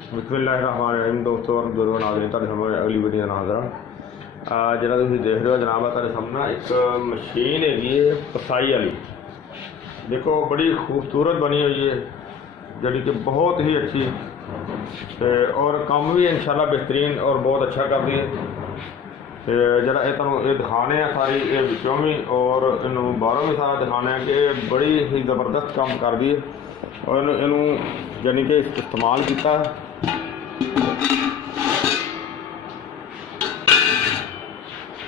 बिस्मिल्लाहिर्रहमानिर्रहीम। दोस्तों और बुजुर्गों नाज़रीन, तुहाडे सामने अगली वीडियो नाज़रा जिहड़ा तुसीं देख रहे हो जनाब, तुहाडे सामने एक मशीन हैगी है पसाई वाली। देखो बड़ी खूबसूरत बनी हुई है, जी कि बहुत ही अच्छी और काम भी इंशाल्लाह बेहतरीन और बहुत अच्छा कर दी है। जरा ये तुहानूं ये दिखाने हैं सारी ये विचों भी और इनू बाहरों भी सारा दिखाने हैं कि बड़ी ही ज़बरदस्त काम कर दी है और इनू यानी कि इस्तेमाल किया है।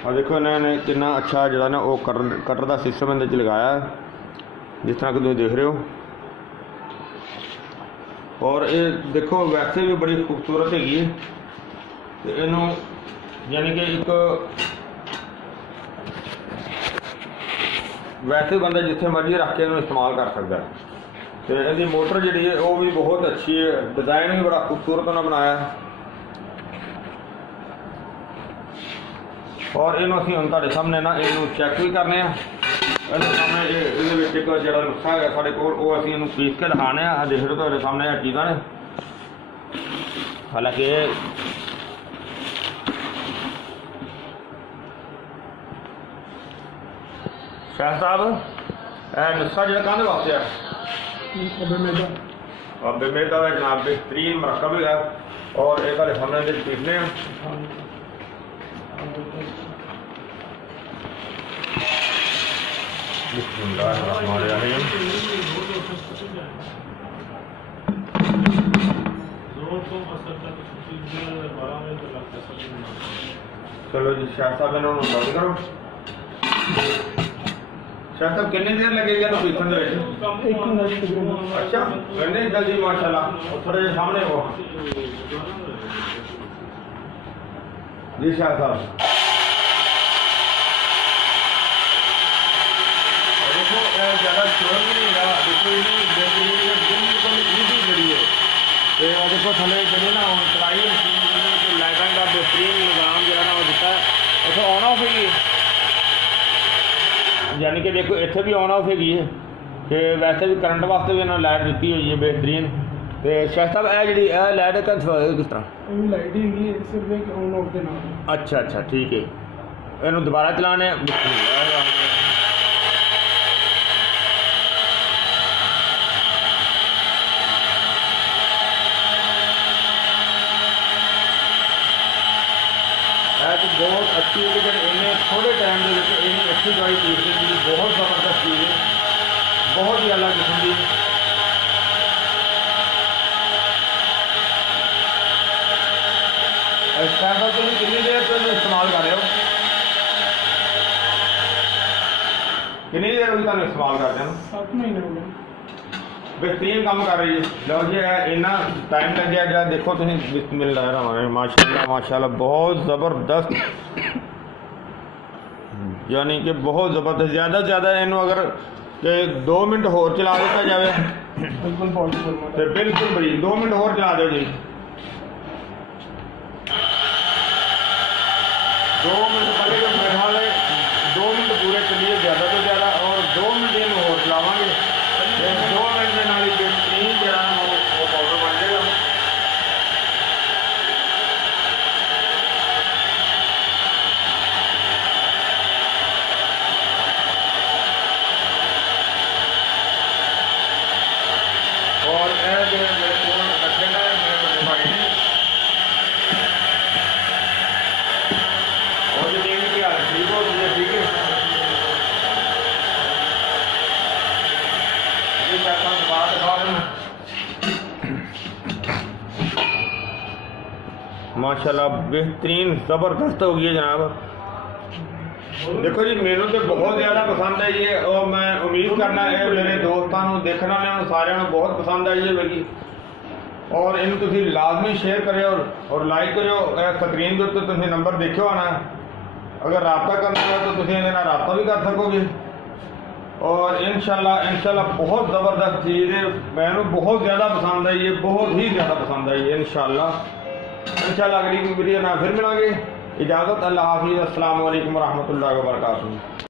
और देखो इन्होंने कितना अच्छा जो ना वो कटर का सिस्टम इहदे लगाया है, जिस तरह कि तुम देख रहे हो। और ये देखो वैसे भी बड़ी खूबसूरत हैगी, इनू यानी कि एक वैसे बंदा जिथे मर्जी रख के इस्तेमाल कर सकता है। तो इसकी मोटर जी है वो भी बहुत अच्छी है, डिज़ाइन भी बड़ा खूबसूरत उन्होंने बनाया है। और इनू असीं हुण तुहाडे सामने ना इनू चैक भी करने सामने एक जो नुस्खा है साढ़े कोल वो असीं इनू पीस के दिखाने। देख रहे हो तुहाडे सामने चीज़ां ने, हालांकि शाह साहब नुस्खा जो कहने वास्ते है बेमेदा का जनाब बेहतरीन मरकब है और एक सामने पीसने हैं। चलो जी शाह साहब इन्होंने बंद करो। शाह साहब कितनी देर लगेगी पीसन दे? अच्छा इतनी जल्दी माशाल्लाह। थोड़े जे सामने हो जी शाह साहब। देखो ज़्यादा शोर भी नहीं रहा, देखो बिल्कुल ईजी जड़ी है। तो देखो थले चले ना चलाई मशीन लाइटा का बेहतरीन निज़ाम जो है ना वो दिता है। इतों ऑन ऑफ हैगी, यानी कि देखो इतने भी ऑन ऑफ हैगी है। तो वैसे भी करंट वास्ते भी इन्होंने लाइट दी हुई है बेहतरीन। तो शाह साहब जी लाइट का किस तरह लाइट ही सिर्फ एक ऑन ऑफ के नाम। अच्छा अच्छा ठीक है, इन्हों दोबारा चलाने। तो बहुत अच्छी है कि इन्हें थोड़े टाइम के इन्हें अच्छी दवाई पीस दी, बहुत ज़बरदस्त चीज़ है, बहुत ही अलग किस्म की। इस टाइम पर तुम कितनी देर तो इस्तेमाल कर रहे हो? कितनी देर होगी तुम इस्तेमाल करते हैं? 7 महीने हो गए। बेहतरीन काम कर रही है। लो जी इन्ना टाइम लग गया जरा देखो तुम। बिस्मिल्लाह माशाल्लाह माशाल्लाह बहुत ज़बरदस्त, यानी कि बहुत ज़बरदस्त। ज़्यादा से ज़्यादा इनू अगर 2 मिनट होर चला दिता जाए तो बिल्कुल बड़ी 2 मिनट होर चला दो जी। 2 मिनट पहले तो मेरे ख्याल 2 मिनट पूरे चलिए ज़्यादा तो ज़्यादा, और 2 मिनट इन होर चलावे। 2 मिनट के नाल बेहतरीन जो वो पाउडर बन जाएगा। और माशाल्लाह बेहतरीन ज़बरदस्त हो गई है जनाब। देखो जी मैनू तो बहुत ज़्यादा पसंद आई है और मैं उम्मीद करना है मेरे दोस्तों को देखने वाले सारे बहुत पसंद आई है मेरी। और इन तुम लाजमी शेयर करो और लाइक करो। स्क्रीन के उत्ते तुम नंबर देखो आना, अगर रबता करना है तो तुम रबता भी कर सकोगे। और इंशाल्लाह बहुत ज़बरदस्त चीज़ है, मैनू बहुत ज़्यादा पसंद आई है, बहुत ही ज़्यादा पसंद आई है। इंशाल्लाह अगली वीडियो ना फिर मिलेंगे। इजाज़त, अल्लाह हाफिज़, अस्सलाम वालेकुम रहमतुल्लाहि व बरकातुहू।